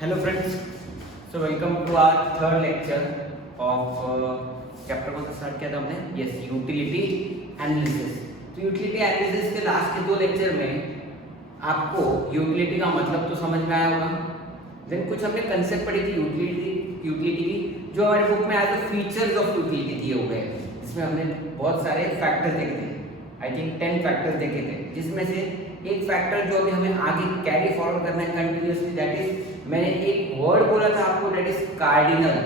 Hello friends, so welcome to our third lecture of chapter कौन सा start किया था हमने? Yes, utility analysis. तो यूटिलिटी एनालिसिस के लास्ट के दो लेक्चर में आपको यूटिलिटी का मतलब तो समझ में आया होगा। देन कुछ हमने कंसेप्ट पढ़ी थी यूटिलिटी की, जो हमारे बुक में as a features of utility दिए हुए हैं। इसमें हमने बहुत सारे फैक्टर्स देखे थे, आई थिंक 10 फैक्टर्स देखे थे, जिसमें से एक फैक्टर जो अभी हमें आगे कैरी फॉरवर्ड करना है कंटिन्यूअसली, दैट इज मैंने एक वर्ड बोला था आपको, दैट इज कार्डिनल।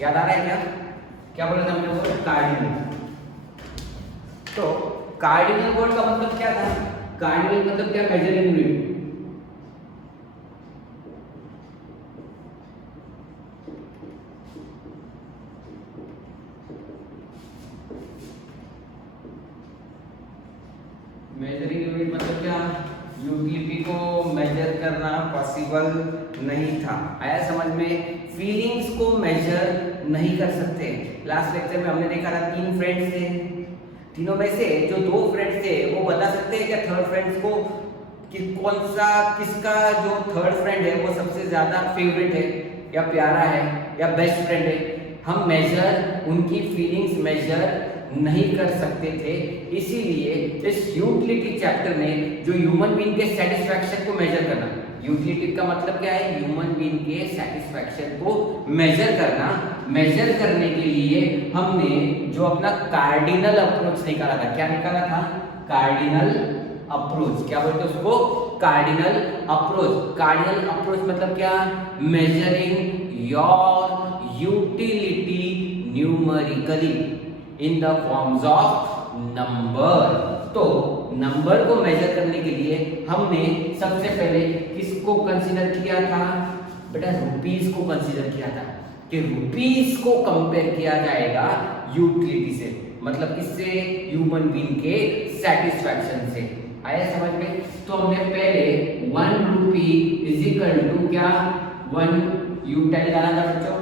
याद आ रहा है क्या बोला था हमने? वो कार्डिनल। तो कार्डिनल वर्ड का मतलब क्या था? कार्डिनल मतलब क्या? Measuring unit. मेजरिंग यूनिट मतलब क्या? यूटिलिटी को मेजर करना पॉसिबल नहीं था। आया समझ में? फीलिंग्स को मेजर नहीं कर सकते। लास्ट लेक्चर में हमने देखा था 3 फ्रेंड्स थे, तीनों में से जो 2 फ्रेंड्स थे वो बता सकते हैं क्या थर्ड फ्रेंड्स को कि किसका जो थर्ड फ्रेंड है वो सबसे ज्यादा फेवरेट है या प्यारा है या बेस्ट फ्रेंड है? हम मेजर उनकी फीलिंग्स मेजर नहीं कर सकते थे। इसीलिए इस यूटिलिटी चैप्टर में जो ह्यूमन बीइंग के सेटिस्फैक्शन को मेजर करना, यूटिलिटी का मतलब क्या है? ह्यूमन बीइंग के सेटिस्फैक्शन को मेजर करना। मेजर करने के लिए हमने जो अपना कार्डिनल अप्रोच निकाला था, क्या निकाला था? Cardinal approach. क्या बोलते हैं उसको? Cardinal approach. कार्डिनल अप्रोच मतलब क्या? Measuring your utility numerically in the forms of number. तो नंबर को मेजर करने के लिए हमने सबसे पहले किसको कंसीडर किया था? बेटा रुपीस को कंसीडर किया था कि रुपीस को कंपेयर किया जाएगा यूटिलिटी से। मतलब किससे? ह्यूमन बीइंग के सेटिस्फैक्शन से। आया समझ में? तो हमने पहले 1 रुपी इज इक्वल टू क्या? 1 यूटिल डाला था बच्चों,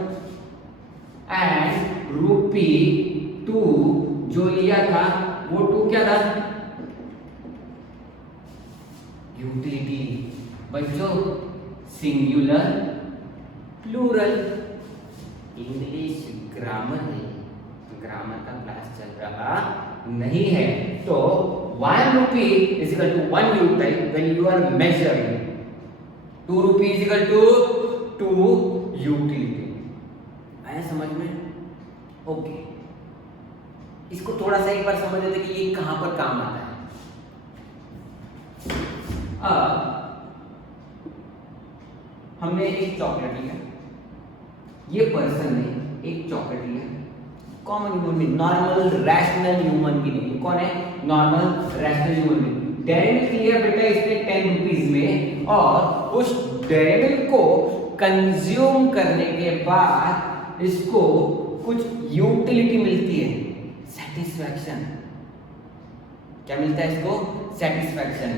एंड रुपी 2 जो लिया था वो 2 क्या था? यूटिलिटी। बच्चों सिंगुलर प्लूरल, इंग्लिश ग्रामर है, ग्रामर का क्लास चल रहा नहीं है। तो 1 rupee is equal to 1 util when you are measuring, 2 rupee is equal to 2 utility. आया समझ में? ओके, इसको थोड़ा सा एक बार समझ लेते कि ये कहां पर काम आता है। हमने एक चॉकलेट लिया, ये पर्सन ने एक चॉकलेट लिया, common human being, normal rational human being. कौन है? Normal rational human being. Dairy milk लिया बेटा इसने 10 रुपीज में, और उस डेयरी मिल्क को कंज्यूम करने के बाद इसको कुछ यूटिलिटी मिलती है, सेटिस्फैक्शन। क्या मिलता है इसको? सेटिस्फैक्शन।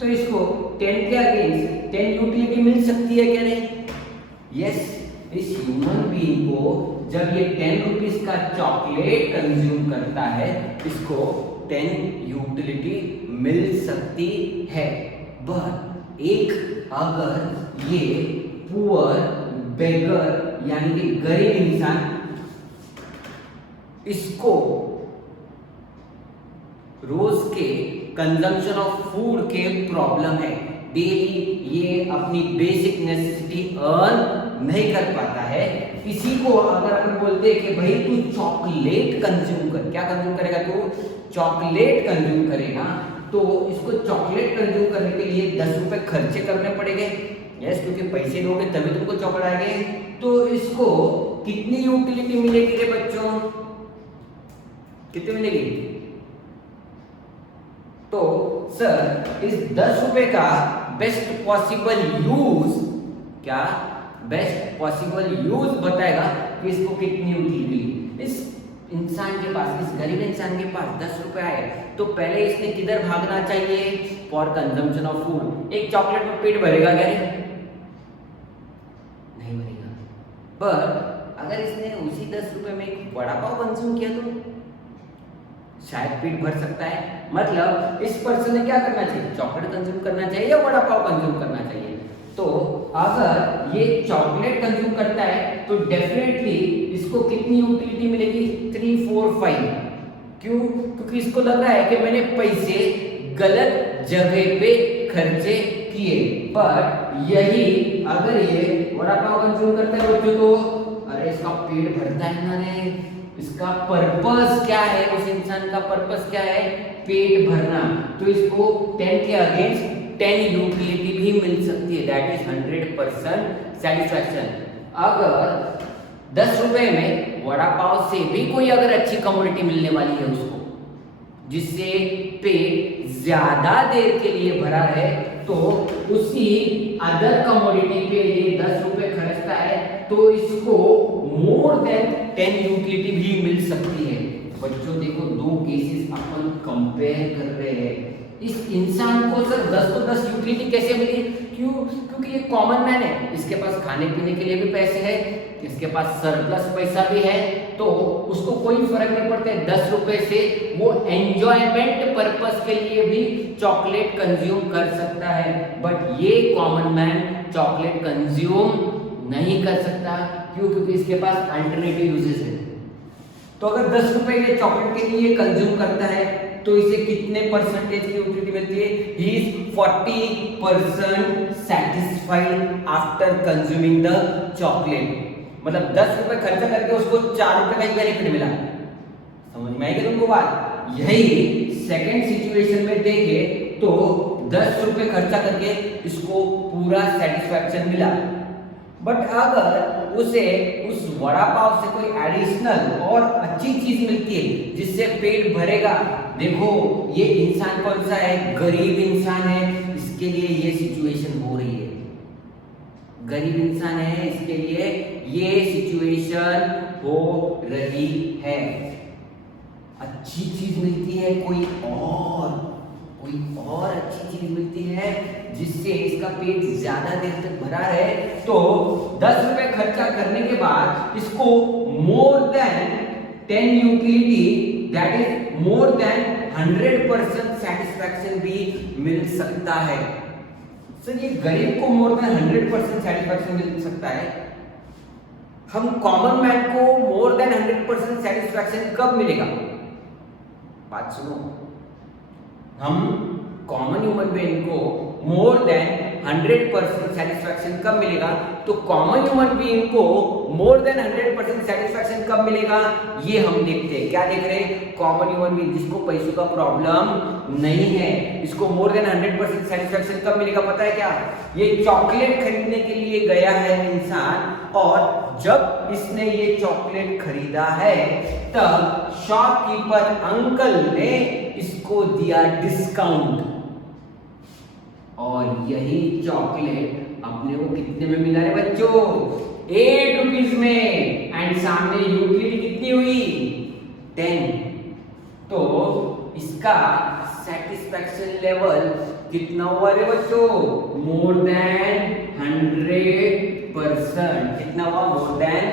तो इसको 10 के अगेंस्ट 10 यूटिलिटी मिल सकती है क्या नहीं? यस, इस ह्यूमन बीइंग को जब ये 10 रुपीज का चॉकलेट कंज्यूम करता है, इसको 10 यूटिलिटी मिल सकती है। बट एक अगर ये पुअर बेगर यानी कि गरीब इंसान, इसको रोज के कंजम्पशन ऑफ फूड के प्रॉब्लम है, डेली ये अपनी बेसिक नेसेसिटी अर्न नहीं कर पाता है, इसी को अगर अपन बोलते हैं कि भाई तू चॉकलेट कंज्यूम कर, क्या कंज्यूम करेगा? तू चॉकलेट कंज्यूम करेगा, तो इसको चॉकलेट कंज्यूम करने के लिए 10 रुपए खर्चे करने पड़ेंगे। यस, क्योंकि पैसे दोगे तभी तुमको चॉकलेट आएंगे। तो इसको कितनी यूटिलिटी मिलेगी रे बच्चों? कितनी मिलेगी? तो सर इस 10 रुपए का बेस्ट पॉसिबल यूज, क्या बेस्ट पॉसिबल यूज बताएगा कि इसको कितनी यूटिलिटी। इस इंसान के पास, इस गरीब इंसान के पास 10 रुपए आए, तो पहले इसने किधर भागना चाहिए? For consumption of food. एक चॉकलेट में पेट भरेगा क्या? नहीं भरेगा। पर अगर इसने उसी 10 रुपए में एक वड़ा पाव कंज्यूम किया तो शायद पेट भर सकता है। मतलब इस पर्सन ने क्या करना चाहिए? चॉकलेट कंज्यूम करना चाहिए या वड़ा पाव कंज्यूम करना चाहिए? तो अगर ये चॉकलेट कंज्यूम करता है तो डेफिनेटली इसको कितनी यूटिलिटी मिलेगी? 3, 4, 5। क्यों? क्योंकि इसको लग रहा है कि मैंने पैसे गलत जगह पे खर्चे किए। पर यही अगर ये वड़ा पाव कंज्यूम करता है बच्चों तो अरे इसका पेट भरता है ना रे। इसका पर्पस क्या है? उस इंसान का पर्पस क्या है? पेट भरना। तो इसको 10 के अगेंस्ट 10 यूटिलिटी भी मिल सकती है। That is 100% satisfaction. अगर 10 रुपए में वड़ा पाव से भी कोई अगर अच्छी कमोडिटी मिलने वाली है उसको, जिससे पेट ज्यादा देर के लिए भरा है, तो उसी अदर कमोडिटी पे ये 10 रुपए खर्चता है तो इसको मोर देन 10 यूटिलिटी भी मिल सकती है। बच्चों देखो, दो केसेस अपन कंपेयर कर रहे हैं। इस इंसान को सर 10 तो 10 यूटिलिटी कैसे मिली? क्यों? क्योंकि ये कॉमन मैन है, इसके पास खाने पीने के लिए भी पैसे है, इसके पास सरप्लस पैसा भी है, तो उसको कोई फर्क नहीं पड़ता है। 10 रुपए से वो एंजॉयमेंट पर्पस के लिए भी चॉकलेट कंज्यूम कर सकता है। बट ये कॉमन मैन चॉकलेट कंज्यूम नहीं कर सकता। क्यों? क्योंकि इसके पास अल्टरनेटिव यूजेस है। तो अगर 10 रुपए के चॉकलेट के लिए कंज्यूम करता है तो इसे कितने परसेंटेज की यूटिलिटी मिलती है? He is 40% satisfied after consuming the chocolate. मतलब 10 रुपए खर्चा करके उसको 4 रुपए का ही बेनिफिट मिला। समझ में आएगी तुमको बात? यही सेकंड सिचुएशन में देखे तो 10 रुपए खर्चा करके इसको पूरा सेटिस्फैक्शन मिला। बट अगर उसे उस वड़ा पाव से कोई एडिशनल और अच्छी चीज मिलती है जिससे पेट भरेगा, देखो ये इंसान कौन सा है? गरीब इंसान है, इसके लिए ये सिचुएशन हो रही है। गरीब इंसान है, इसके लिए ये सिचुएशन हो रही है। अच्छी चीज मिलती है, कोई और अच्छी चीज मिलती है जिससे इसका पेट ज्यादा देर तक भरा रहे, तो 10 रुपए खर्चा करने के बाद इसको more than 10 utility, that is more than 100% satisfaction भी मिल सकता है। सर ये गरीब को मोर देन 100% सेटिस्फैक्शन मिल सकता है, हम कॉमन मैन को मोर देन 100% सेटिस्फैक्शन कब मिलेगा? बात सुनो, हम कॉमन ह्यूमन बीइंग को मोर देन 100% सेटिस्फैक्शन कब मिलेगा? तो कॉमन ह्यूमन बीइंग को मोर देन 100% सेटिस्फैक्शन कब मिलेगा? ये हम देखते हैं। क्या देख रहे हैं? कॉमन ह्यूमन बीइंग जिसको पैसों का प्रॉब्लम नहीं है, इसको मोर देन 100% सेटिस्फैक्शन कब मिलेगा? पता है क्या? ये चॉकलेट खरीदने के लिए गया है इंसान, और जब इसने ये चॉकलेट खरीदा है तब शॉपकीपर अंकल ने इसको दिया डिस्काउंट, और यही चॉकलेट अपने को कितने में मिला है बच्चों? 8 रुपीज में। एंड सामने यूटिलिटी कितनी हुई? 10। तो इसका सेटिस्फैक्शन लेवल कितना हुआ रे बच्चों? More than 100%। कितना हुआ? More than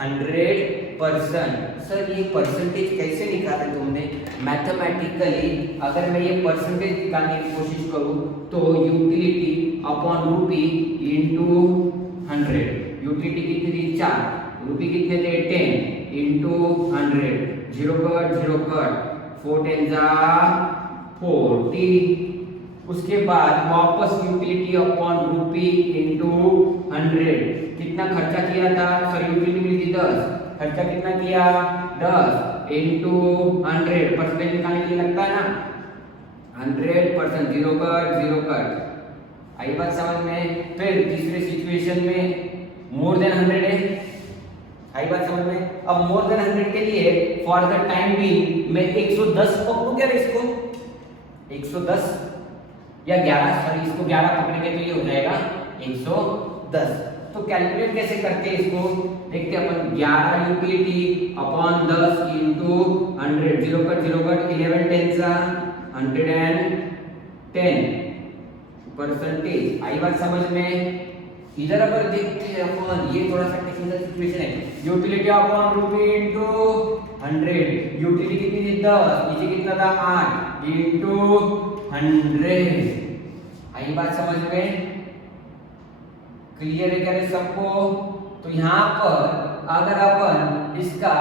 100%। सर ये परसेंटेज कैसे निकाले तुमने? मैथमेटिकली अगर मैं ये परसेंटेज निकालने की कोशिश करूं तो यूटिलिटी अपॉन रुपी इंटू 100। यूटिलिटी कितनी थी? 4। रुपी कितने थे? 10 इंटू 100। 0 कट 4 10 जा 40। उसके बाद वापस यूटिलिटी अपॉन रुपी इंटू 100। कितना खर्चा किया था? सर यूटिलिटी मिली थी 10, खर्चा कितना किया? 10 इंटू 100। परसेंटेज निकालने के लिए लगता है ना 100%। 0 कट। आई बात समझ में? फिर तीसरे सिचुएशन में मोर देन 100 है। आई बात समझ में? अब मोर देन 100 के लिए फॉर द टाइम भी मैं 110 पकड़ू क्या? इसको 110 या 11, सॉरी इसको 11 पकड़ेंगे तो ये हो जाएगा 110। तो कैलकुलेट कैसे करते हैं इसको? देखते हैं अपन। 11 यूटिलिटी अपॉन 10 इंटू 100। 0 कट 11 10 सा 110 परसेंटेज। आई बात समझ में? इधर अगर देखते हैं अपन, ये थोड़ा सा टेक्निकल सिचुएशन है। यूटिलिटी अपॉन रुपी इंटू 100। यूटिलिटी कितनी थी? 10। नीचे कितना था? 8 इंटू 100। आई बात समझ में? क्लियर है क्या रे सबको? तो यहाँ पर अगर अपन इसका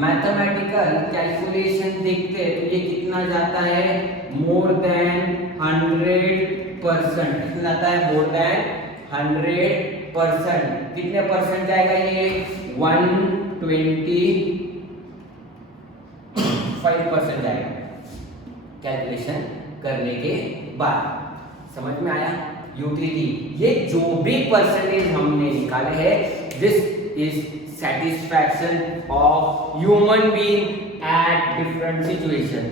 मैथमेटिकल कैलकुलेशन देखते हैं तो ये कितना जाता है, मोर देन 100%। कितना जाता है, मोर देन 100%। कितने परसेंट जाएगा ये, 125% जाएगा कैलकुलेशन करने के बाद। समझ में आया? यूटिलिटी, ये जो भी परसेंटेज हमने निकाले हैं, this is satisfaction of human being at different situation.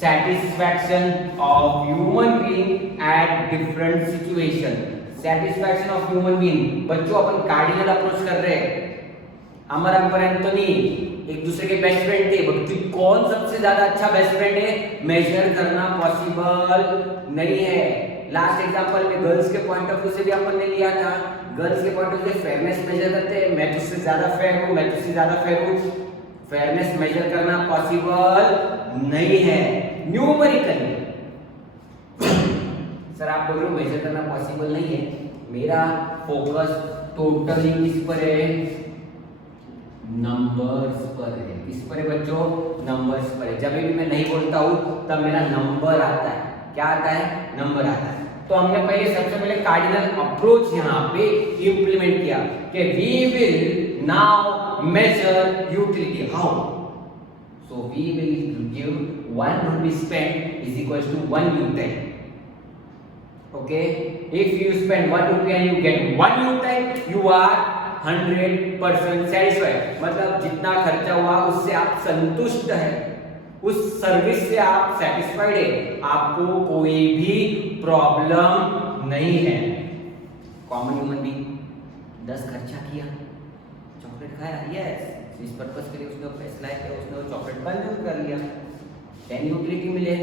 Satisfaction of human being at different situation. Satisfaction of human being, बच्चों अपन कार्डिनल अप्रोच कर रहे हैं। अमर अकबर एंथोनी एक दूसरे के बेस्ट फ्रेंड थे, बट कौन सबसे ज्यादा अच्छा बेस्ट फ्रेंड है, मेजर करना पॉसिबल नहीं है। लास्ट एग्जांपल में गर्ल्स के पॉइंट ऑफ व्यू से भी अपन ने लिया था। गर्ल्स के पॉइंट ऑफ व्यू से फेयरनेस मेजर करते हैं, मैं तुझसे ज्यादा फेयर हूं, मैं तुझसे ज्यादा फेयर हूं। फेयरनेस मेजर करना पॉसिबल नहीं है न्यूमेरिकली। सर आप बोल रहे हो मेजर करना पॉसिबल नहीं है, मेरा फोकस टोटली किस पर है, नंबर्स पर है। किस पर है बच्चों, नंबर्स पर है। जब भी मैं नहीं बोलता हूं तब मेरा नंबर आता है। क्या आता है, नंबर आता है। तो हमने पहले सबसे पहले कार्डिनल अप्रोच यहाँ पे इंप्लीमेंट किया कि we will now measure utility. How? So we will give 1 rupee spent is equals to 1 U10. Okay, if you spend 1 rupee and you get 1 U10, you are 100% satisfied। मतलब जितना खर्चा हुआ उससे आप संतुष्ट है, उस सर्विस से आप सेटिस्फाइड है, आपको कोई भी प्रॉब्लम नहीं है। कॉमन ह्यूमन बीइंग 10 खर्चा किया, चॉकलेट खाया, यस, इस पर्पस के लिए उसने पैसा लाया किया, उसने वो चॉकलेट कंज्यूम कर लिया, 10 यूटिलिटी मिले,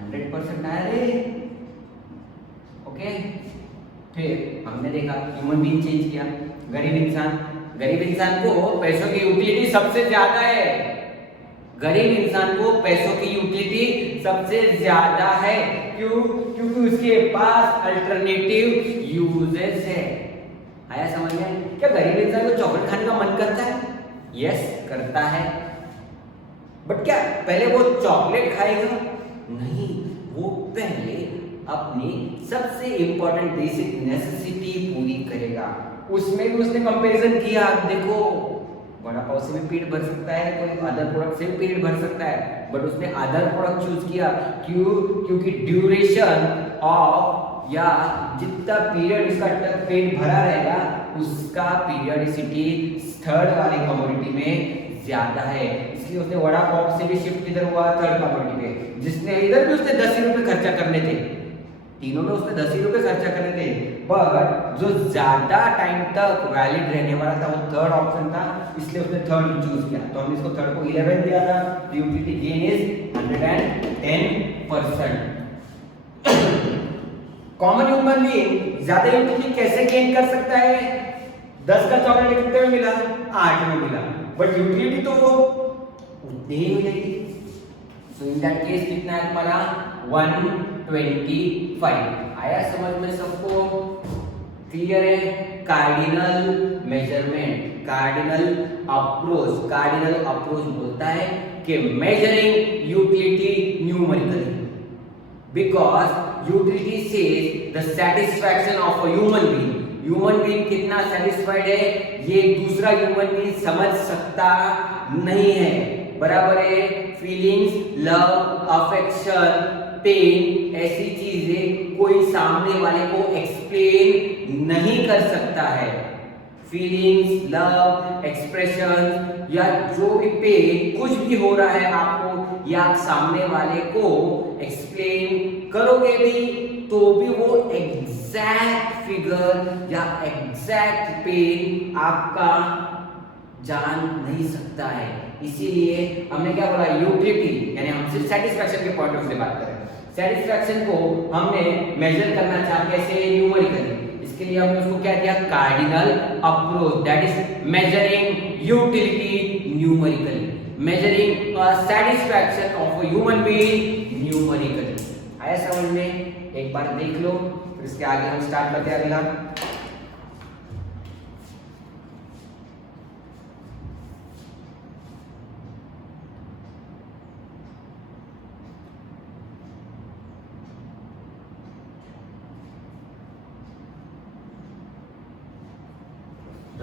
100% आया रे। ओके, फिर हमने देखा ह्यूमन बीइंग चेंज किया। गरीब इंसान को पैसों की यूटिलिटी सबसे ज्यादा है। गरीब इंसान को पैसों की यूटिलिटी सबसे ज्यादा है। क्यों? क्योंकि उसके पास अल्टरनेटिव यूजेस है। आया समझ में? क्या गरीब इंसान को चॉकलेट खाने का मन करता है? यस, करता है। बट क्या पहले वो चॉकलेट खाएगा? नहीं, वो पहले अपनी सबसे इंपॉर्टेंट बेसिक नेसेसिटी पूरी करेगा। उसमें भी उसने कंपैरिजन किया, देखो वड़ा पाव से भी पेट भर सकता है, कोई अदर प्रोडक्ट से भी पेट भर सकता है, बट उसने अदर प्रोडक्ट चूज किया। क्यों? क्योंकि ड्यूरेशन ऑफ या जितना पीरियड उसका पेट भरा रहेगा उसका पीरियडिसिटी थर्ड वाली कमोडिटी में ज्यादा है, इसलिए उसने वड़ा पाव से भी शिफ्ट किधर हुआ, थर्ड कमोडिटी पे। जिसने इधर भी उसने 10 ही रुपए खर्चा करने थे, तीनों में उसने 10 ही रुपए खर्चा करने थे, पर जो ज्यादा टाइम तक वैलिड रहने वाला था वो थर्ड ऑप्शन था, इसलिए उसने थर्ड चूज किया। तो हमने इसको थर्ड को 11 दिया था। Utility gain is 110%। Common human being ज्यादा यूटिलिटी कैसे गेन कर सकता है? 10 का चॉकलेट कितने में मिला? 8 में मिला, बट यूटिलिटी तो वो उतनी ही मिलेगी। सो इन दैट केस कितना है तुम्हारा? 125। आया समझ में सबको? क्लियर है? कार्डिनल मेजरमेंट, कार्डिनल अप्रोच बोलता है कि measuring utility numerically, because utility says the satisfaction of a human being. Human being कितना सेटिस्फाइड है ये दूसरा ह्यूमन बीइंग समझ सकता नहीं है। बराबर है? फीलिंग्स, लव, अफेक्शन, पेन, ऐसी चीजें कोई सामने वाले को एक्सप्लेन नहीं कर सकता है। फीलिंग्स, लव, एक्सप्रेशन या जो भी पेन कुछ भी हो रहा है आपको, या आप सामने वाले को एक्सप्लेन करोगे भी तो भी वो एग्जैक्ट फिगर या एग्जैक्ट पेन आपका जान नहीं सकता है। इसीलिए हमने क्या बोला? यूटिलिटी, यानी हम सिर्फ सेटिस्फैक्शन के पॉइंट ऑफ व्यू से बात करें। सेटिस्फैक्शन को हमने मेजर करना चाहा कैसे? न्यूमेरिकली। इसके लिए हमने उसको क्या किया? Cardinal approach, that is measuring utility numerically, measuring a satisfaction of a human being numerically. आया समझ में? एक बार देख लो, फिर इसके आगे हम स्टार्ट करते हैं अगला।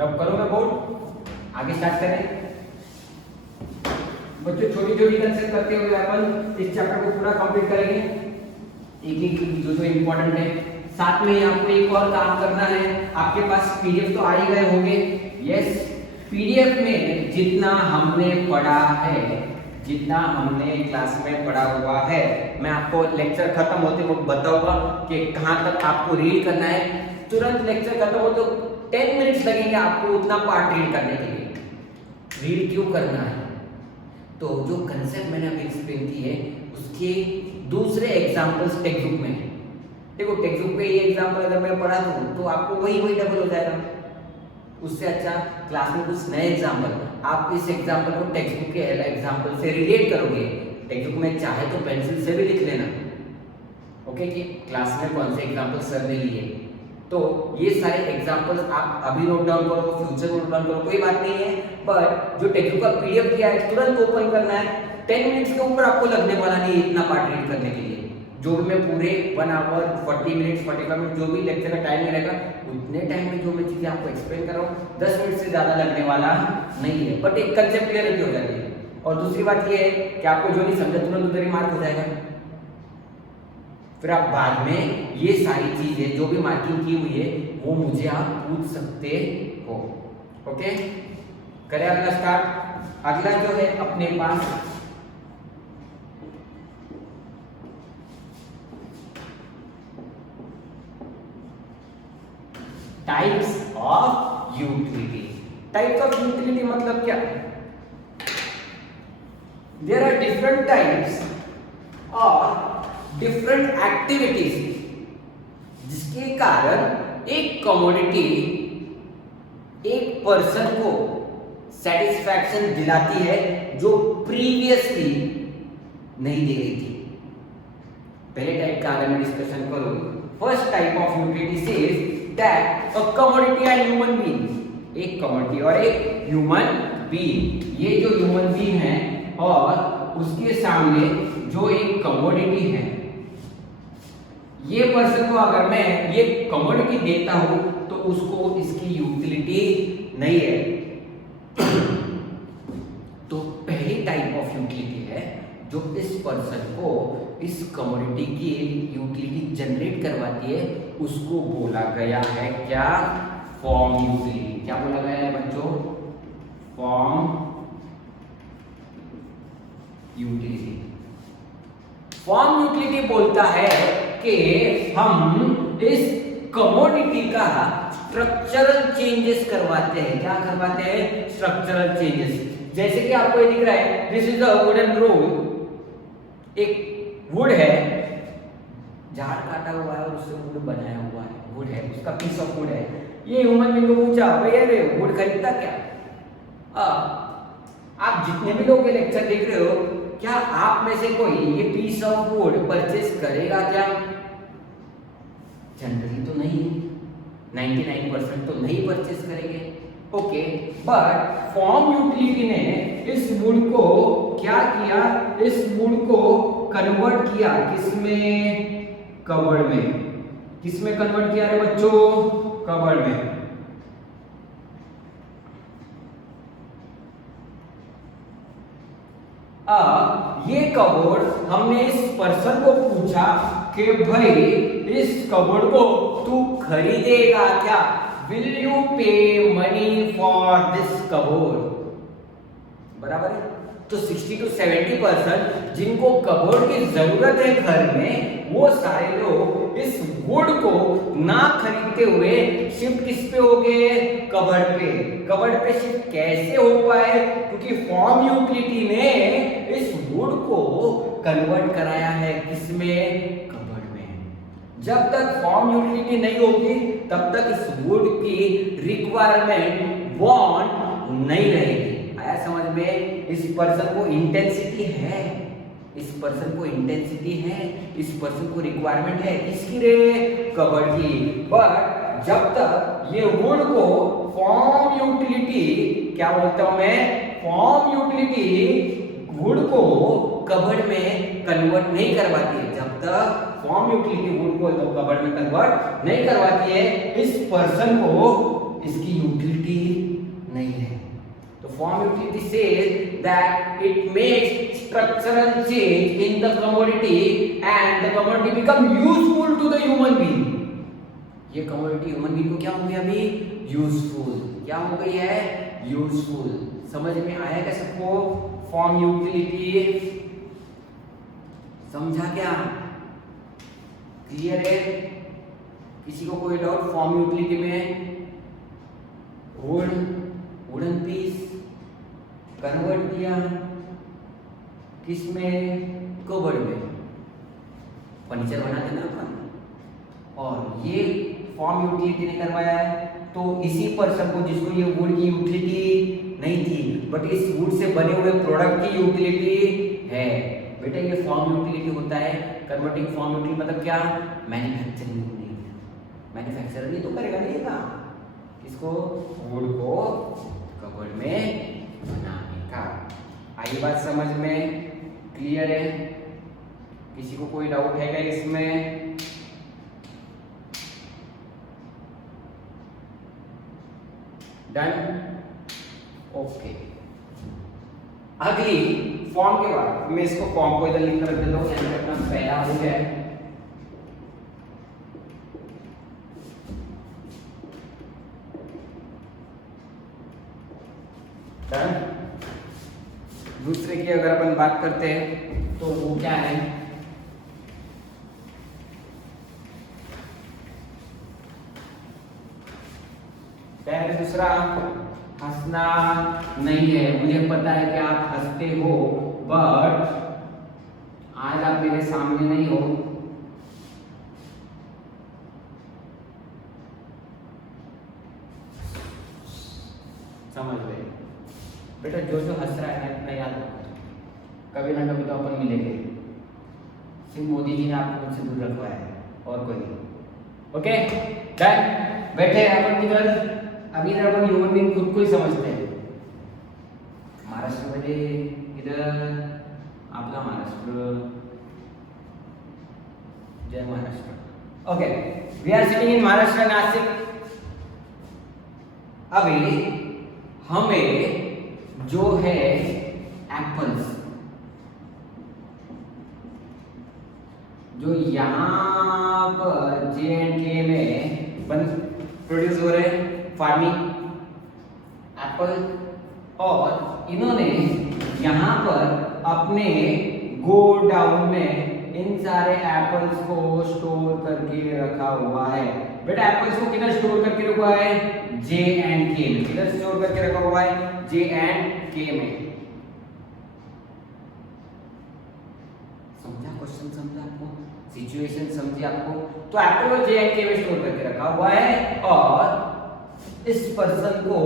रब करो मैं बोर्ड, आगे स्टार्ट करें। बच्चों छोटी छोटी कंसेप्ट करते हुए अपन इस चैप्टर को पूरा कंप्लीट करेंगे, एक एक जो इम्पोर्टेंट है। साथ में आपको एक और काम करना है, आपके पास पीडीएफ तो आ ही गए होंगे। यस, पीडीएफ में जितना हमने पढ़ा है, जितना हमने क्लास में पढ़ा हुआ है, मैं आपको लेक्चर खत्म होते वक्त बताऊंगा कि कहां तक आपको रीड करना है। तुरंत लेक्चर खत्म हो तो 10 मिनट्स लगेंगे आपको उतना पार्ट रीड करने के लिए। रीड क्यों करना है? तो जो कंसेप्ट मैंने अभी एक्सप्लेन की है उसके दूसरे एग्जांपल्स टेक्स्ट बुक में है। देखो टेक्स्ट बुक पे ये एग्जांपल अगर मैं पढ़ा दूं तो आपको वही डबल हो जाएगा। उससे अच्छा क्लास में कुछ नए एग्जांपल, आप इस एग्जांपल को टेक्स्ट बुक के एग्जांपल से रिलेट करोगे। टेक्स्ट बुक में चाहे तो पेंसिल से भी लिख लेना, ओके, कि क्लास में कौन से एग्जांपल सर ने लिए। तो ये सारे एग्जांपल्स आप अभी नोट डाउन करो, फ्यूचर नोट डाउन करो, कोई बात नहीं है। पर जो टेक्स्ट बुक का पीडीएफ किया है तुरंत ओपन करना है। 10 मिनट्स के ऊपर आपको लगने वाला नहीं है इतना पार्ट रीड करने के लिए। जो भी मैं पूरे 1 आवर 40 मिनट्स 45 मिनट जो भी लेक्चर का टाइम रहेगा उतने टाइम में जो मैं चीजें आपको एक्सप्लेन कर रहा हूँ 10 मिनट से ज्यादा लगने वाला नहीं है। बट एक कंसेप्ट क्लियरिटी हो जाती है। और दूसरी बात ये है कि आपको जो नहीं समझा तुरंत उधर ही मार्क हो जाएगा। फिर आप बाद में ये सारी चीजें जो भी मार्किंग की हुई है वो मुझे आप पूछ सकते हो। ओके, करें अगला स्टार्ट। अगला जो है अपने पास types of utility. Types of utility मतलब क्या? देयर आर डिफरेंट टाइप्स और डिफरेंट एक्टिविटीज जिसके कारण एक कमोडिटी एक पर्सन को सेटिस्फैक्शन दिलाती है जो प्रीवियसली नहीं दे रही थी। पहले टाइप का अगर मैं डिस्कशन करूं, first type of utility says that a commodity and human being, एक कमोडिटी और एक ह्यूमन बीइंग, ये जो ह्यूमन बीइंग है और उसके सामने जो एक कमोडिटी है, ये पर्सन को अगर मैं ये कमोडिटी देता हूं तो उसको इसकी यूटिलिटी नहीं है। तो पहली टाइप ऑफ यूटिलिटी है जो इस पर्सन को इस कमोडिटी की यूटिलिटी जनरेट करवाती है, उसको बोला गया है क्या? Form utility. क्या बोला गया है बच्चों? Form utility. फॉर्म यूटिलिटी बोलता है कि हम इस कमोडिटी का स्ट्रक्चरल चेंजेस करवाते हैं। क्या करवाते हैं? Structural changes. जैसे कि आपको ये दिख रहा है, this is a wooden roll, एक वुड है, झाड़ काटा हुआ है और उससे वुड बनाया हुआ है, वुड है, उसका पीस ऑफ वुड है। ये ह्यूमन बीइंग को पूछा, भैया रे वुड खरीदता क्या? आप जितने भी लोग ये लेक्चर देख रहे हो, क्या आप में से कोई ये पीस ऑफ वुड परचेस करेगा क्या? जनरली तो नहीं, 99% तो नहीं परचेस करेंगे। ओके, बट फॉर्म यूटिलिटी ने इस वुड को क्या किया? इस वुड को कन्वर्ट किया किसमें? कबर्ड में। किसमें कन्वर्ट किया रे बच्चों? कबर्ड में। ये कबोर्ड हमने इस पर्सन को पूछा कि भाई इस कबोर्ड को तू खरीदेगा क्या? विल यू पे मनी फॉर दिस कबोर्ड? बराबर है। तो 60 to 70% जिनको कबोर्ड की जरूरत है घर में, वो सारे लोग इस वुड को ना खरीदते हुए शिफ्ट किस पे हो गए? कबर्ड पे। कबर्ड पे शिफ्ट कैसे हो पाए? क्योंकि फॉर्म यूटिलिटी ने इस वुड को कन्वर्ट कराया है किसमें? कबर्ड में। जब तक फॉर्म यूटिलिटी नहीं होगी तब तक इस वुड की रिक्वायरमेंट वांट नहीं रहेगी। आया समझ में? इस पर्सन को इंटेंसिटी है, इस पर्सन को इंटेंसिटी है, इस पर्सन को रिक्वायरमेंट है किसकी रे? कबर्ड की। बट जब तक ये वुड को फॉर्म यूटिलिटी, क्या बोलता हूं मैं? फॉर्म यूटिलिटी वुड को कबर्ड में कन्वर्ट नहीं करवाती है, जब तक फॉर्म यूटिलिटी वुड को कबर्ड में कन्वर्ट नहीं करवाती है, इस पर्सन को इसकी यूटिलिटी नहीं है। तो form utility says that it makes structural change in the commodity and the commodity become useful to the human being. ये कमोडिटी ह्यूमन बीइंग को क्या हो गया अभी? यूजफुल। क्या हो गई है? यूजफुल। समझ में आया क्या सबको? फॉर्म यूटिलिटी समझा क्या? क्लियर है? किसी को कोई डाउट फॉर्म यूटिलिटी में? वुडन पीस कन्वर्ट किया किसमें? कबर्ड में। फर्नीचर बनाते ना अपन, और ये फॉर्म यूटिलिटी ने करवाया है। तो इसी पर्सन को जिसको ये वुड की यूटिलिटी नहीं थी, बट इस वुड से बने हुए प्रोडक्ट की यूटिलिटी है। बेटा ये फॉर्म यूटिलिटी होता है। कन्वर्टिंग फॉर्म यूटिलिटी मतलब क्या? Manufacturing unit. मैन्युफैक्चर नहीं तो करेगा नहीं का किसको? वुड को कबर्ड में बनाने का। आई बात समझ में? क्लियर है? किसी को कोई डाउट है क्या इसमें? डन? ओके। अगली फॉर्म के बाद मैं इसको फॉर्म को इधर लिख कर रख देता हूं, यानी अपना पहला हो गया है। डन? दूसरे की अगर अपन बात करते हैं तो वो क्या है? पहले दूसरा हंसना नहीं है। मुझे पता है कि आप हंसते हो, बट आज आप मेरे सामने नहीं हो। समझ गए? बेटा जो जो हंस रहा है इतना याद रखो, कभी ना कभी तो अपन मिलेंगे। सिर्फ मोदी जी ने आपको मुझसे दूर रखवाया है, और कोई नहीं। Okay done? बैठे अपन इधर। अभी इधर अपन ह्यूमन बीइंग खुद को ही समझते हैं। महाराष्ट्र मध्ये इधर आपला महाराष्ट्र, जय Maharashtra. Okay, we are sitting in Maharashtra Nashik. अभी हमें जो है एप्पल्स, जो यहां पर J&K में प्रोड्यूस हो रहे हैं, फार्मिंग एप्पल, और इन्होंने यहां पर अपने गोडाउन में इन सारे एप्पल्स को स्टोर करके रखा हुआ है। बेटा एप्पल्स को किधर स्टोर करके रखा हुआ है? J&K में। किधर स्टोर करके रखा हुआ है? J&K में। समझा? क्वेश्चन समझा आपको? सिचुएशन समझी आपको? तो एप्पल को J&K में स्टोर करके रखा हुआ है, और इस पर्सन को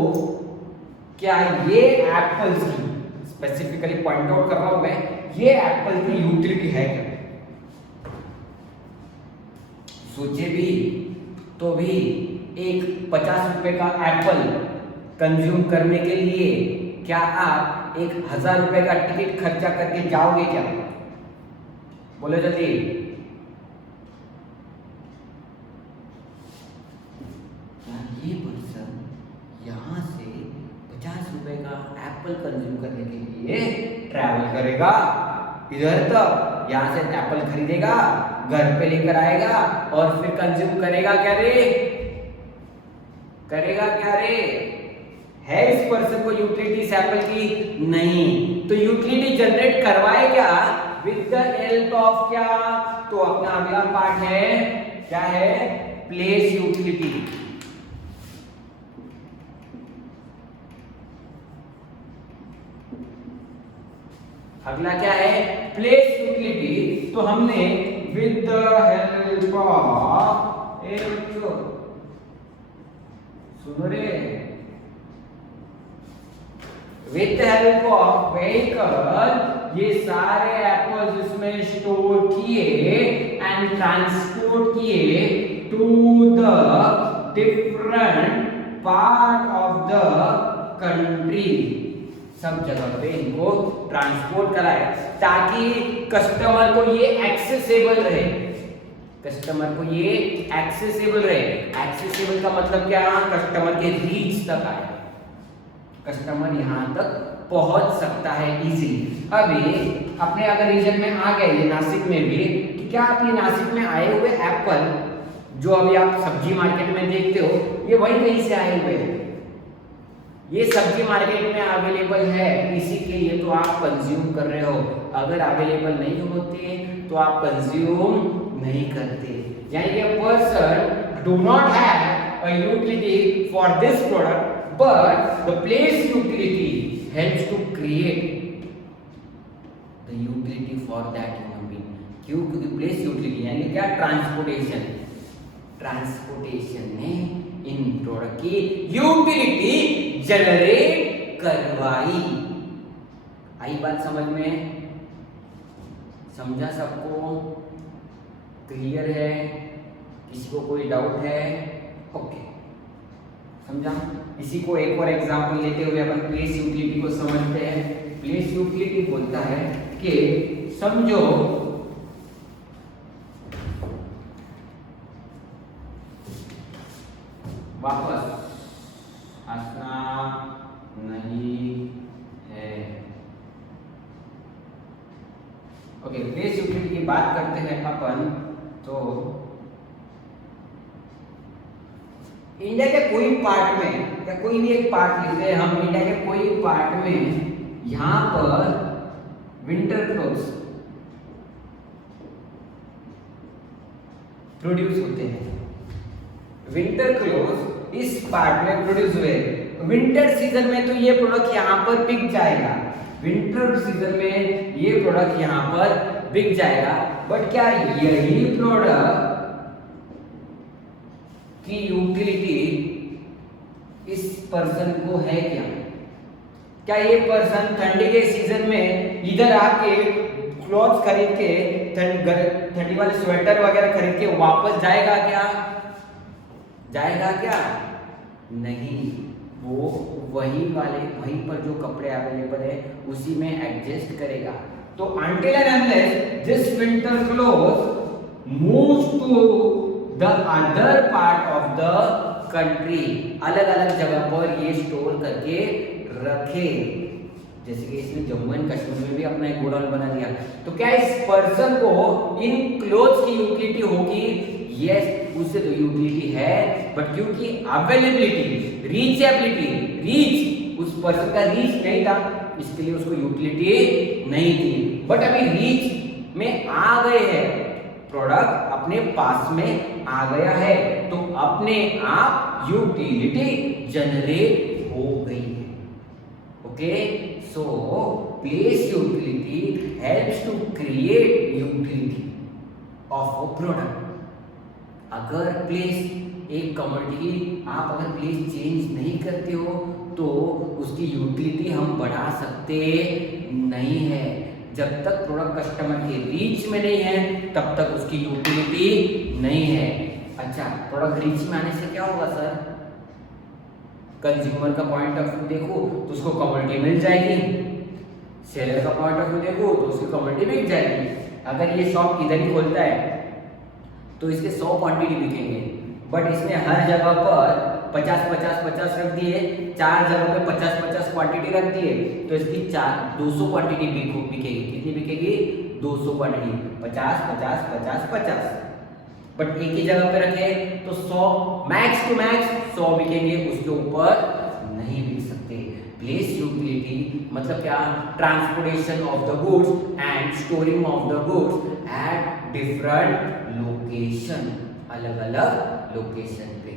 क्या ये एप्पल्स की, स्पेसिफिकली पॉइंट आउट कर रहा हूं मैं, ये एप्पल की यूटिलिटी है क्या? सोचे भी तो भी एक 50 रुपए का एप्पल कंज्यूम करने के लिए क्या आप 1000 रुपए का टिकट खर्चा करके जाओगे क्या? बोलो जल्दी। ये पर्सन यहां से 50 रुपए का एप्पल कंज्यूम करने के लिए ट्रैवल करेगा इधर तक, यहां से एप्पल खरीदेगा, घर पे लेकर आएगा, और फिर कंज्यूम करेगा क्या रे? करेगा क्या रे? है इस पर्सन को यूटिलिटी इस एप्पल की? नहीं। तो यूटिलिटी जनरेट करवाए क्या? विद द हेल्प ऑफ क्या? तो अपना अगला पार्ट है क्या है? Place utility. अगला क्या है? Place utility. तो हमने विद द हेल्प ऑफ, सुनो रे, with the help of vehicle ये सारे एप्पल्स इसमें स्टोर किए एंड ट्रांसपोर्ट किए to the different part of the country. सब जगह पे इनको ट्रांसपोर्ट कराए ताकि कस्टमर को ये एक्सेसिबल रहे। कस्टमर को ये एक्सेसिबल रहे। एक्सेसिबल का मतलब क्या, कस्टमर के रीच तक आए, कस्टमर यहाँ तक पहुंच सकता है इजीली। अभी अपने अगर रीजन में आ गए, ये नासिक में भी, तो क्या आप ये नासिक में आए हुए एप्पल जो अभी आप सब्जी मार्केट में देखते हो, ये वही कहीं से आए हुए हैं? ये सब्जी मार्केट में अवेलेबल है, इसी के लिए तो आप कंज्यूम कर रहे हो। अगर अवेलेबल नहीं होते तो आप कंज्यूम नहीं करते। यानी कि person do not have a utility for this product but the place utility helps to create the utility for that human being. क्यों? क्योंकि प्लेस यूटिलिटी यानी क्या, ट्रांसपोर्टेशन, ट्रांसपोर्टेशन ने इन प्रोडक्ट की यूटिलिटी जनरेट करवाई। आई बात समझ में? समझा सबको? क्लियर है? किसी को कोई डाउट है? ओके, समझा? इसी को एक और एग्जांपल लेते हुए अपन प्लेस यूटिलिटी को समझते हैं। प्लेस यूटिलिटी बोलता है कि समझो वापस हंसना नहीं है। ओके, प्लेस यूटिलिटी की बात करते हैं अपन, तो इंडिया के कोई पार्ट में, या कोई भी एक पार्ट लेते हैं हम, इंडिया के कोई पार्ट में यहां पर विंटर क्लोथ्स प्रोड्यूस होते हैं। विंटर क्लोथ्स इस पार्ट में प्रोड्यूस हुए, विंटर सीजन में तो ये प्रोडक्ट यहाँ पर बिक जाएगा, विंटर सीजन में ये प्रोडक्ट यहाँ पर बिक जाएगा। बट क्या यही प्रोडक्ट की यूटिलिटी इस पर्सन को है क्या? क्या ये पर्सन ठंडी के सीजन में इधर आके क्लॉथ खरीद के, ठंडी वाले स्वेटर वगैरह खरीद के वापस जाएगा क्या? जाएगा क्या? नहीं, वो वहीं पर जो कपड़े अवेलेबल है उसी में एडजस्ट करेगा। तो until and unless this winter clothes moves to the other part of the country, अलग अलग जगह पर ये स्टोर करके रखे, जैसे कि इसने जम्मू एंड कश्मीर में भी अपना एक गोडाउन बना दिया, तो क्या इस पर्सन को इन क्लोथ्स की यूटिलिटी होगी? यस, उससे तो यूटिलिटी है, बट क्योंकि अवेलेबिलिटी, रीच उस पर्सन का रीच नहीं था, इसके लिए उसको यूटिलिटी नहीं थी। बट अभी रीच में आ गए हैं, प्रोडक्ट अपने पास में आ गया है, तो अपने आप यूटिलिटी जनरेट हो गई है। Okay, so place utility helps to create utility of a product. अगर प्लेस एक कमोडिटी आप अगर प्लेस चेंज नहीं करते हो तो उसकी यूटिलिटी हम बढ़ा सकते नहीं है। जब तक प्रोडक्ट कस्टमर के रीच में नहीं है तब तक उसकी यूटिलिटी नहीं है। अच्छा, प्रोडक्ट रीच में आने से क्या होगा सर? कंज्यूमर का पॉइंट ऑफ व्यू देखो तो उसको कमोडिटी मिल जाएगी, सेलर का पॉइंट ऑफ व्यू देखो तो उसकी कमोडिटी बिक जाएगी। अगर ये शॉप इधर ही खोलता है तो इसके 100 क्वांटिटी बिकेंगे, बट इसने हर जगह पर 50-50-50 रख दिए, 4 जगह पे 50-50 क्वांटिटी रख दिए, तो इसकी 200 क्वांटिटी बिकेगी। कितनी बिकेगी? 200 क्वांटिटी, 50-50-50-50। बट एक ही जगह पे रखे तो 100, मैक्स टू मैक्स 100 बिकेंगे, उसके ऊपर नहीं बिक सकते। प्लेस यूटिलिटी मतलब क्या? Transportation of the goods and storing of the goods at different location, अलग अलग लोकेशन पे।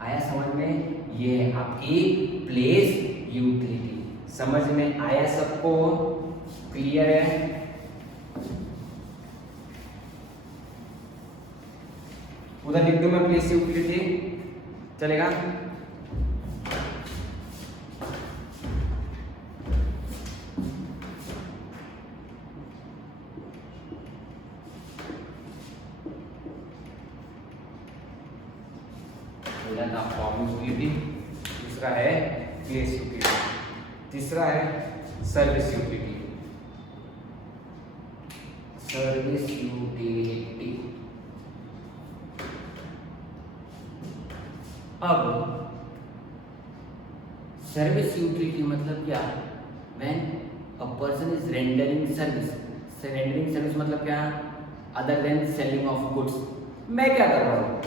आया समझ में? ये है आपकी प्लेस यूटिलिटी। समझ में आया सबको? क्लियर है? उधर लिख दूं मैं प्लेस यूटिलिटी, चलेगा? दूसरा है प्लेस यूटिलिटी, तीसरा है सर्विस यूटिलिटी। सर्विस यूटिलिटी अब सर्विस यूटिलिटी मतलब क्या? When a person is rendering service. Rendering service मतलब क्या? Other than selling of goods. मैं क्या कर रहा हूँ?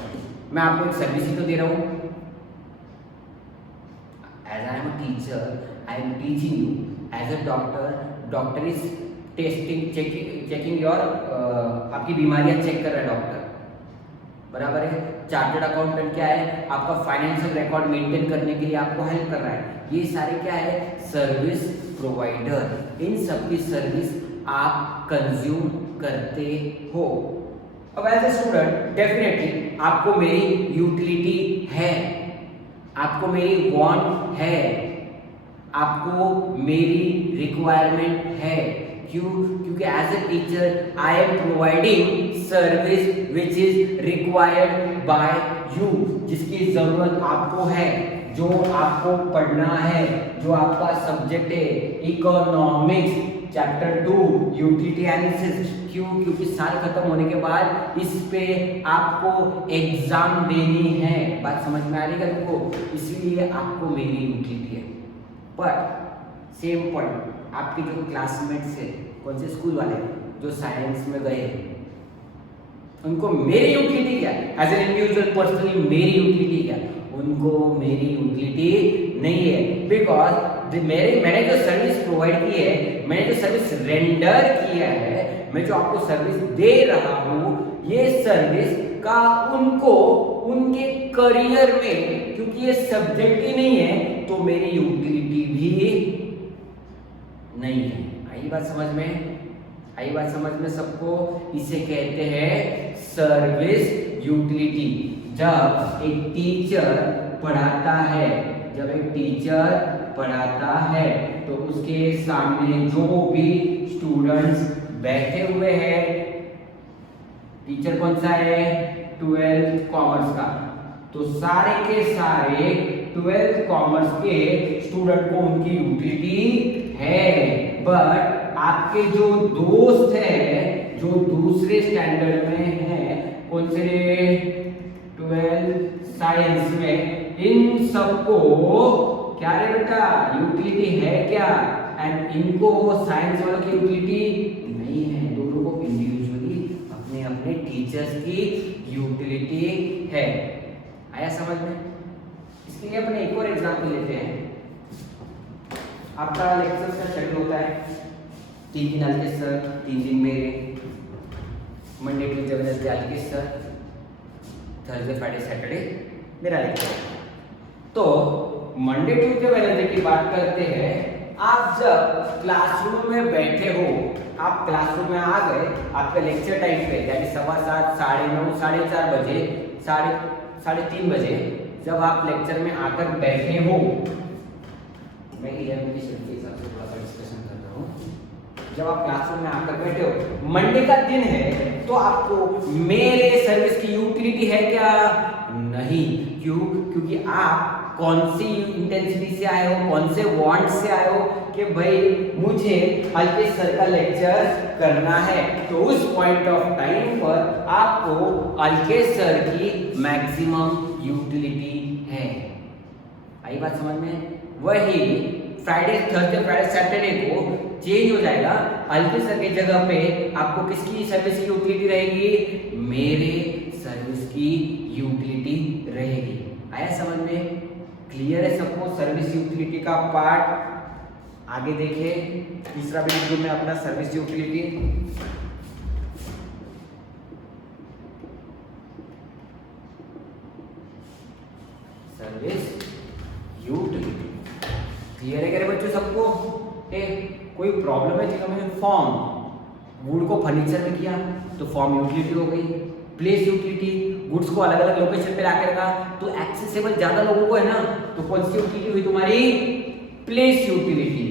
मैं आपको एक सर्विस ही तो दे रहा हूँ। As I am a teacher, I am teaching you. As a doctor, doctor is testing, checking your, आपकी बीमारियां चेक कर रहा है डॉक्टर, बराबर है। चार्टर्ड अकाउंटेंट क्या है? आपका फाइनेंशियल रिकॉर्ड मेंटेन करने के लिए आपको हेल्प कर रहा है। ये सारे क्या है? Service provider. इन सब की सर्विस आप कंज्यूम करते हो। अब एज ए स्टूडेंट डेफिनेटली आपको मेरी यूटिलिटी है, आपको मेरी वांट है, आपको मेरी रिक्वायरमेंट है। क्यों? क्योंकि as a teacher I am providing service which is required by you, जिसकी जरूरत आपको है, जो आपको पढ़ना है, जो आपका सब्जेक्ट है इकोनॉमिक्स चैप्टर 2 यूटिलिटी एनालिसिस। क्यों? क्योंकि साल खत्म होने के बाद इस पे आपको एग्जाम देनी है। बात समझ में आ रही है तुमको? इसलिए आपको मेरी यूटिलिटी है। बट सेम पॉइंट, आपके जो क्लासमेट्स है, कौन से स्कूल वाले जो साइंस में गए, उनको मेरी यूटिलिटी क्या? एज एन इंडिविजुअल पर्सनली मेरी यूटिलिटी क्या? उनको मेरी यूटिलिटी नहीं है। बिकॉज मैंने जो सर्विस प्रोवाइड की है, मैंने जो सर्विस रेंडर किया है, मैं जो आपको सर्विस दे रहा हूँ, ये सर्विस का उनको उनके करियर में, क्योंकि ये सब्जेक्ट ही नहीं है, तो मेरी यूटिलिटी भी नहीं है। आई बात समझ में? आई बात समझ में सबको? इसे कहते हैं सर्विस यूटिलिटी। जब एक टीचर पढ़ाता है, जब एक टीचर पढ़ाता है तो उसके सामने जो भी स्टूडेंट्स बैठे हुए हैं, टीचर कौन सा है? 12th कॉमर्स का, तो सारे के सारे 12th कॉमर्स के स्टूडेंट को उनकी यूटिलिटी है। बट आपके जो दोस्त है, जो दूसरे स्टैंडर्ड में है, कौन से? 12th साइंस में, इन सबको क्या रे बेटा यूटिलिटी है क्या? एंड इनको साइंस वालों की यूटिलिटी नहीं है। दोनों को इंडिविजुअली अपने अपने टीचर्स की यूटिलिटी है। आया समझ में? इसके लिए अपने एक और एग्जांपल लेते हैं। आपका लेक्चर्स का शेड्यूल होता है 3 दिन अलकेश सर, 3 दिन मेरे, Monday Tuesday Wednesday Alkesh sir, Thursday Friday Saturday मेरा लेक्चर। तो मंडे ट्यूजडे वेडनेसडे की बात करते हैं। आप जब क्लासरूम में बैठे हो, आप क्लासरूम में आ गए, आपके लेक्चर टाइम पे यानी 7:15, 9:30, 4:30 बजे, 3:30 बजे जब आप लेक्चर में आकर बैठे हो, मैं 11 की शिफ्ट के हिसाब से थोड़ा सा डिस्कशन कर रहा हूँ। जब आप क्लासरूम में आकर बैठे हो, मंडे का दिन है, तो आपको मेरे सर्विस की यूटिलिटी है क्या? नहीं। क्यों? क्योंकि आप कौन सी इंटेंसिटी से आए हो, कौन से वांट से आए हो कि भाई मुझे अलकेश सर का लेक्चर करना है। तो उस पॉइंट ऑफ टाइम पर आपको अलकेश सर की मैक्सिमम यूटिलिटी है। आई बात समझ में? वही फ्राइडे, थर्सडे, फ्राइडे, सैटरडे को चेंज हो जाएगा। अलकेश सर की जगह पे आपको किसकी सर्विस की यूटिलिटी रहेगी? मेरे सर्विस की यूटिलिटी रहेगी। आया समझ में? क्लियर है सबको? सर्विस यूटिलिटी का पार्ट आगे देखें। तीसरा बिंदु में अपना service utility. Service utility clear है क्या बच्चों सबको? कोई प्रॉब्लम है जिसमें में फॉर्म, वुड को फर्नीचर में किया तो फॉर्म यूटिलिटी हो गई। प्लेस यूटिलिटी, गुड्स को अलग अलग लोकेशन पे लाकर रखा तो एक्सेसिबल ज्यादा लोगों को है ना, तो कौन सी यूटिलिटी हुई तुम्हारी? Place utility.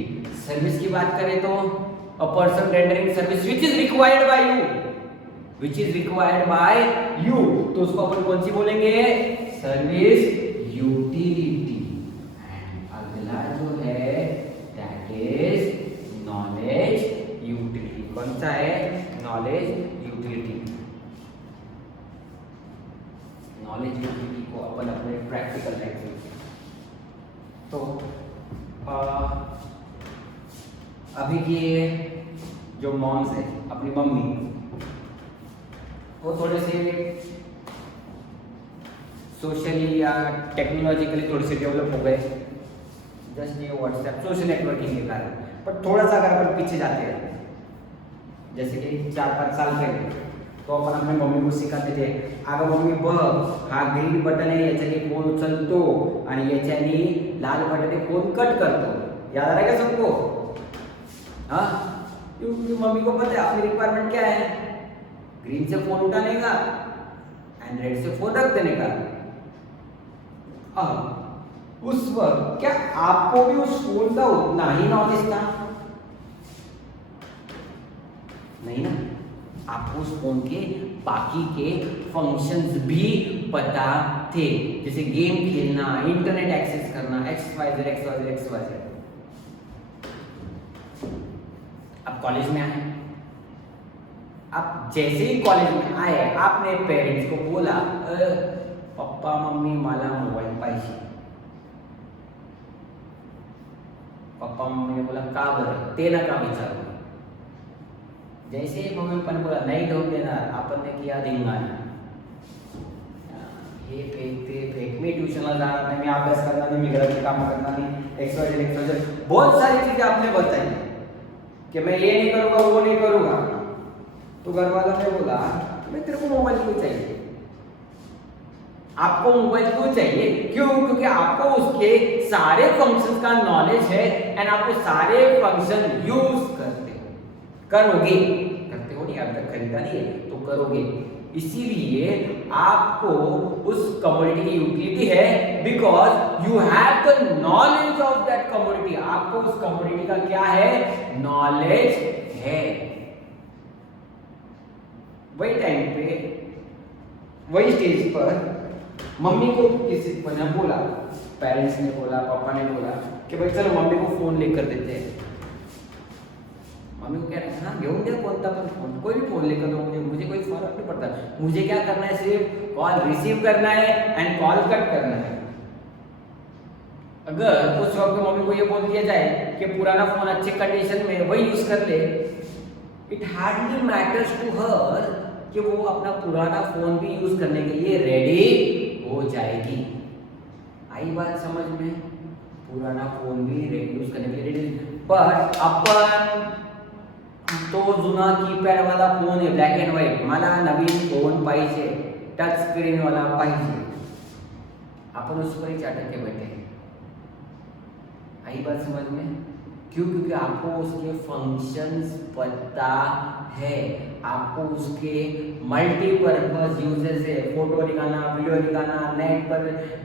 सर्विस की बात करें तो a person rendering service which is required by you, which is required by you, तो उसको अपन कौन सी बोलेंगे? Service utility. एंड अगला जो है दैट इज नॉलेज यूटिलिटी। कौन सा है? Knowledge utility. नॉलेज यूटिलिटी को अपन अपने प्रैक्टिकल लाइफ में, तो अभी की जो मॉम्स है, अपनी मम्मी, वो थोड़े से सोशली या टेक्नोलॉजिकली थोड़े से डेवलप हो गए, जस्ट ये व्हाट्सएप सोशल नेटवर्किंग के कारण। पर थोड़ा सा अगर अपन पीछे जाते हैं, जैसे कि 4-5 साल पहले, तो आपण अपने मम्मी को सिखाते थे, अगं मम्मी बघ हा ग्रीन बटन आहे, याच्याने फोन उचलतो आणि याच्याने लाल बटन आहे फोन कट करतो। याद आ रहा है क्या सबको? हाँ, क्योंकि मम्मी को पता है अपनी रिक्वायरमेंट क्या है, ग्रीन से फोन उठाने का एंड रेड से फोन रख देने का। अब उस वक्त क्या आपको भी उस फोन का उतना ही नॉलेज था? नहीं ना, आपको उस फोन के बाकी के फंक्शंस भी पता थे, जैसे गेम खेलना, इंटरनेट एक्सेस करना, XYZ। अब कॉलेज में आए, अब जैसे ही कॉलेज में आए, आपने पेरेंट्स को बोला पप्पा मम्मी मला मोबाईल पाहिजे। पप्पा मम्मी ने बोला का बरं, ते नका विचारू। जैसे ही मम्मी पण बोला नाही घेऊन देणार, आपण ने किया धिंगाणा, हे फेक ते फेक, मी ट्यूशनला जाणार नाही, मी अभ्यास करणार नाही, मी घराची कामं करणार नाही, XYZ। बहुत सारी चीजें आपने बताई कि मैं ये नहीं करूँगा, वो नहीं करूँगा। तो घर वालों ने बोला मैं तेरे को मोबाइल क्यों चाहिए? आपको मोबाइल क्यों चाहिए? क्यों? क्योंकि आपको उसके सारे फंक्शंस का नॉलेज है एंड आपको सारे फंक्शन यूज करोगे, करते हो नहीं, अभी तक खरीदा नहीं है तो करोगे, इसीलिए आपको उस कमोडिटी की यूटिलिटी है, because you have the knowledge of that commodity. आपको उस कमोडिटी का क्या है? नॉलेज है। वही टाइम पे, वही स्टेज पर मम्मी को किसी ने बोला, पेरेंट्स ने बोला, पापा ने बोला कि भाई चलो मम्मी को फोन लेकर देते हैं। मम्मी को क्या रखना, घेऊन दे कोणता पण फोन, कोई भी फोन लेकर दो मुझे कोई फर्क नहीं पड़ता, मुझे क्या करना है, सिर्फ कॉल रिसीव करना है एंड कॉल कट करना है। अगर उस वक्त मम्मी को ये बोल दिया जाए कि पुराना फोन अच्छे कंडीशन में वही यूज कर ले, it hardly matters to her कि वो अपना पुराना फोन भी यूज करने के लिए रेडी हो जाएगी। आई बात समझ में? पुराना फोन भी यूज करने के लिए रेडी, पर अपन तो जुना कीपॅड वाला फोन आहे, ब्लॅक अँड व्हाईट, मला नवीन फोन पाहिजे, टच स्क्रीन वाला पाहिजे, अपन उस पर ही चाटक के बैठे हैं। आई बात समझ में? क्यों? क्योंकि आपको उसके फंक्शंस पता है, आपको उसके मल्टीपर्पज यूजेस है, फोटो निकालना, वीडियो निकालना, नेट पर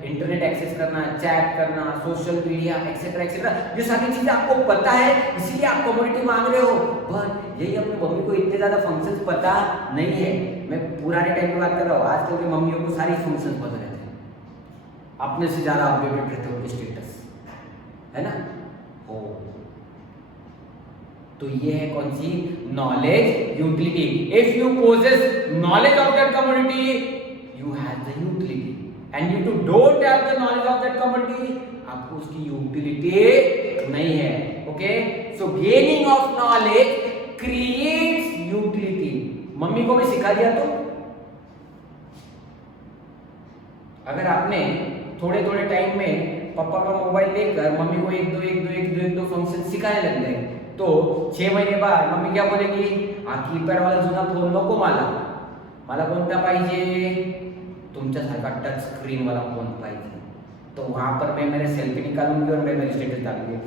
इंटरनेट एक्सेस करना, चैट करना, सोशल मीडिया एक्सेट्रा एक्सेट्रा, ये सारी चीजें आपको पता है, इसीलिए आप कम्युनिटी मांग रहे हो। पर यही अपनी मम्मी को इतने ज्यादा फंक्शंस पता नहीं है। मैं पुराने टाइम की बात कर रहा हूँ, आजकल की मम्मियों को सारी फंक्शंस पता रहते हैं, अपने से ज्यादा अपडेटेड रहते हो स्टेटस, है ना? ओ तो ये है कौन सी? Knowledge utility. If you possess knowledge of that community, you have the utility, and you don't have the knowledge of that community, आपको उसकी यूटिलिटी नहीं है। Okay, so gaining of knowledge creates utility. Mummy को भी सिखा दिया तो अगर आपने थोड़े थोड़े टाइम में पापा का मोबाइल लेकर मम्मी को एक दो फंक्शन सिखाने लग गए, तो 6 महीने बाद मम्मी क्या बोलेगी? कीपॅड वाला जुना फोन नको मला कोणता पाहिजे? तुमच्यासारखा टच स्क्रीन वाला फोन पाहिजे। तो वहां पर मैं मेरे सेल्फी निकालूंगी और मैं मेरे स्टेटस डालूंगी।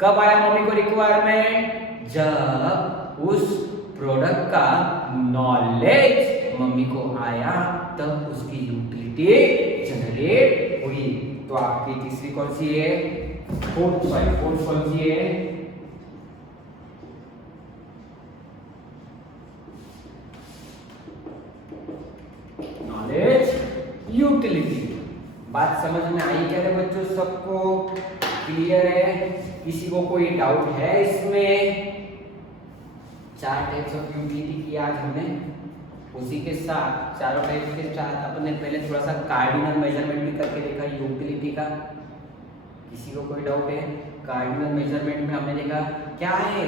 कब आया मम्मी को रिक्वायरमेंट? जब उस प्रोडक्ट का नॉलेज मम्मी को आया, तब उसकी यूटिलिटी जनरेट हुई। तो आपकी तीसरी कौन सी है? फोर्थ कौन सी है? Knowledge utility. बात समझ में आई क्या रे बच्चों? सबको क्लियर है? किसी को कोई डाउट है इसमें? 4 टाइप्स ऑफ यूटिलिटी की आज हमने, उसी के साथ चारों टाइप्स के साथ अपने पहले थोड़ा सा कार्डिनल मेजरमेंट भी करके देखा यूटिलिटी का। किसी को कोई डाउट है? कार्डिनल मेजरमेंट में हमने देखा क्या है,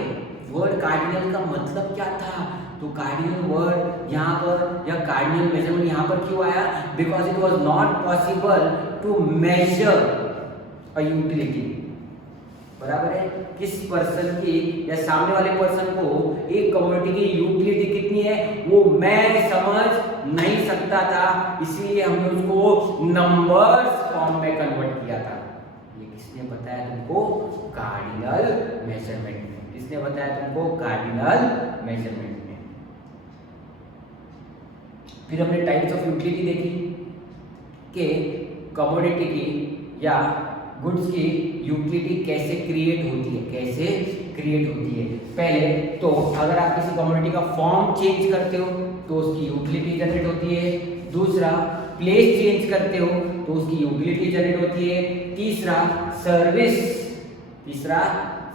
वर्ड कार्डिनल का मतलब क्या था। तो कार्डिनल वर्ड यहाँ पर या कार्डिनल मेजरमेंट यहाँ पर क्यों आया? Because it was not possible to measure a utility. बराबर है, किस पर्सन की या सामने वाले पर्सन को एक कम्युनिटी की यूटिलिटी कितनी है वो मैं समझ नहीं सकता था, इसलिए हमने उसको नंबर्स फॉर्म में कन्वर्ट किया था। ये किसने बताया तुमको? कार्डिनल मेजरमेंट में। किसने बताया तुमको? कार्डिनल मेजरमेंट में। फिर हमने टाइप्स ऑफ यूटिलिटी देखी कि कमोडिटी की या गुड्स की यूटिलिटी कैसे क्रिएट होती है, कैसे क्रिएट होती है। पहले तो अगर आप किसी कमोडिटी का फॉर्म चेंज करते हो तो उसकी यूटिलिटी जनरेट होती है। दूसरा, प्लेस चेंज करते हो तो उसकी यूटिलिटी जनरेट होती है। तीसरा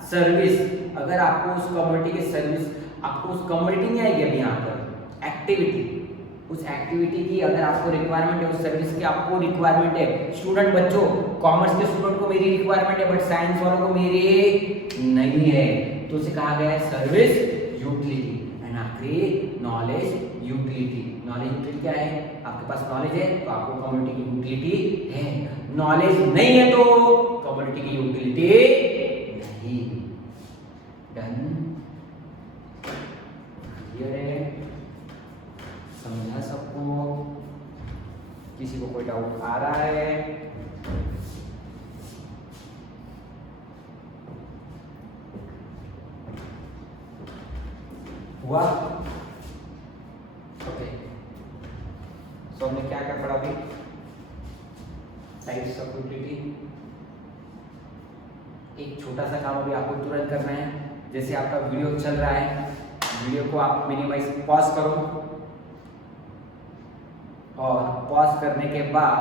सर्विस, अगर आपको उस कमोडिटी के सर्विस, आपको उस कमोडिटी नहीं आएगी अभी यहाँ पर एक्टिविटी, उस एक्टिविटी की अगर आपको रिक्वायरमेंट है, उस सर्विस की आपको रिक्वायरमेंट है। स्टूडेंट बच्चों, कॉमर्स के स्टूडेंट को मेरी रिक्वायरमेंट है बट साइंस वालों को मेरी नहीं है, तो उसे कहा गया है सर्विस यूटिलिटी। एंड आखिरी नॉलेज यूटिलिटी। नॉलेज यूटिलिटी क्या है? आपके पास नॉलेज है तो आपको कम्युनिटी की यूटिलिटी है, नॉलेज नहीं है तो कम्युनिटी की यूटिलिटी नहीं। डन? क्लियर है? समझा सबको? किसी को कोई डाउट आ रहा है? हुआ? ओके, सो हमने क्या क्या पढ़ा अभी? Types of utility. एक छोटा सा काम अभी आपको तुरंत करना है। जैसे आपका वीडियो चल रहा है, वीडियो को आप मिनिमाइज पॉज करो और पॉज करने के बाद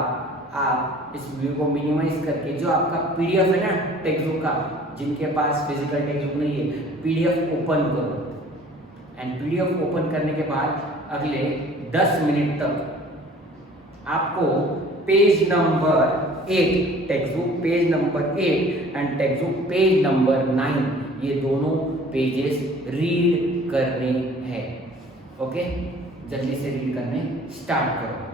आप इस वीडियो को मिनिमाइज करके जो आपका पीडीएफ है ना टेक्स्ट बुक का, जिनके पास फिजिकल टेक्स्ट बुक नहीं है, पीडीएफ ओपन करो। एंड पीडीएफ ओपन करने के बाद अगले 10 मिनट तक आपको page number 8, text book page number 8 and text book page number 9, ये दोनों पेजेस रीड करने हैं। ओके, जल्दी से रीड करने स्टार्ट करो।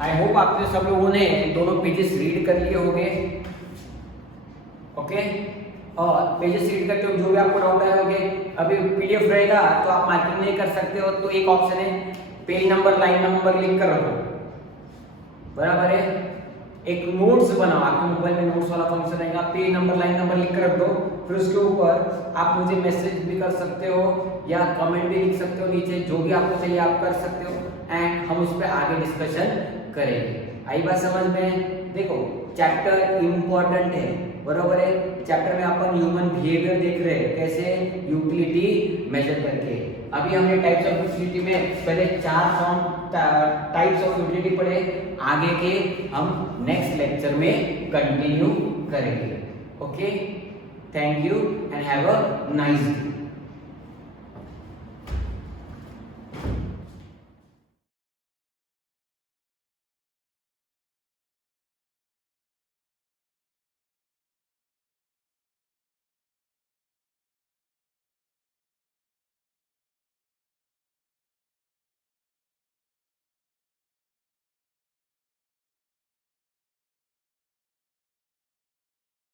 आई होप आपने सब लोगों ने दोनों पेजेस रीड कर लिए होंगे। ओके, और पेजेस रीड करते हो जो भी आपको डाउट आए होंगे, अभी पीडीएफ रहेगा तो आप मार्किंग नहीं कर सकते हो, तो एक ऑप्शन है पेज नंबर लाइन नंबर लिख कर रखो। बराबर है, एक नोट्स बनाओ, आपके मोबाइल में नोट्स वाला फंक्शन रहेगा, पेज नंबर लाइन नंबर लिख कर रख दो। फिर उसके ऊपर आप मुझे मैसेज भी कर सकते हो या कमेंट भी लिख सकते हो नीचे, जो भी आपको चाहिए आप कर सकते हो एंड हम उस पर आगे डिस्कशन करेंगे। आई बात समझ में? देखो, चैप्टर इंपॉर्टेंट है, बराबर है। चैप्टर में अपन ह्यूमन बिहेवियर देख रहे हैं, कैसे यूटिलिटी मेजर करके। अभी हमने टाइप्स ऑफ यूटिलिटी में पहले 4 फॉर्म टाइप्स ऑफ यूटिलिटी पढ़े, आगे के हम नेक्स्ट लेक्चर में कंटिन्यू करेंगे। Okay, thank you and have a nice day.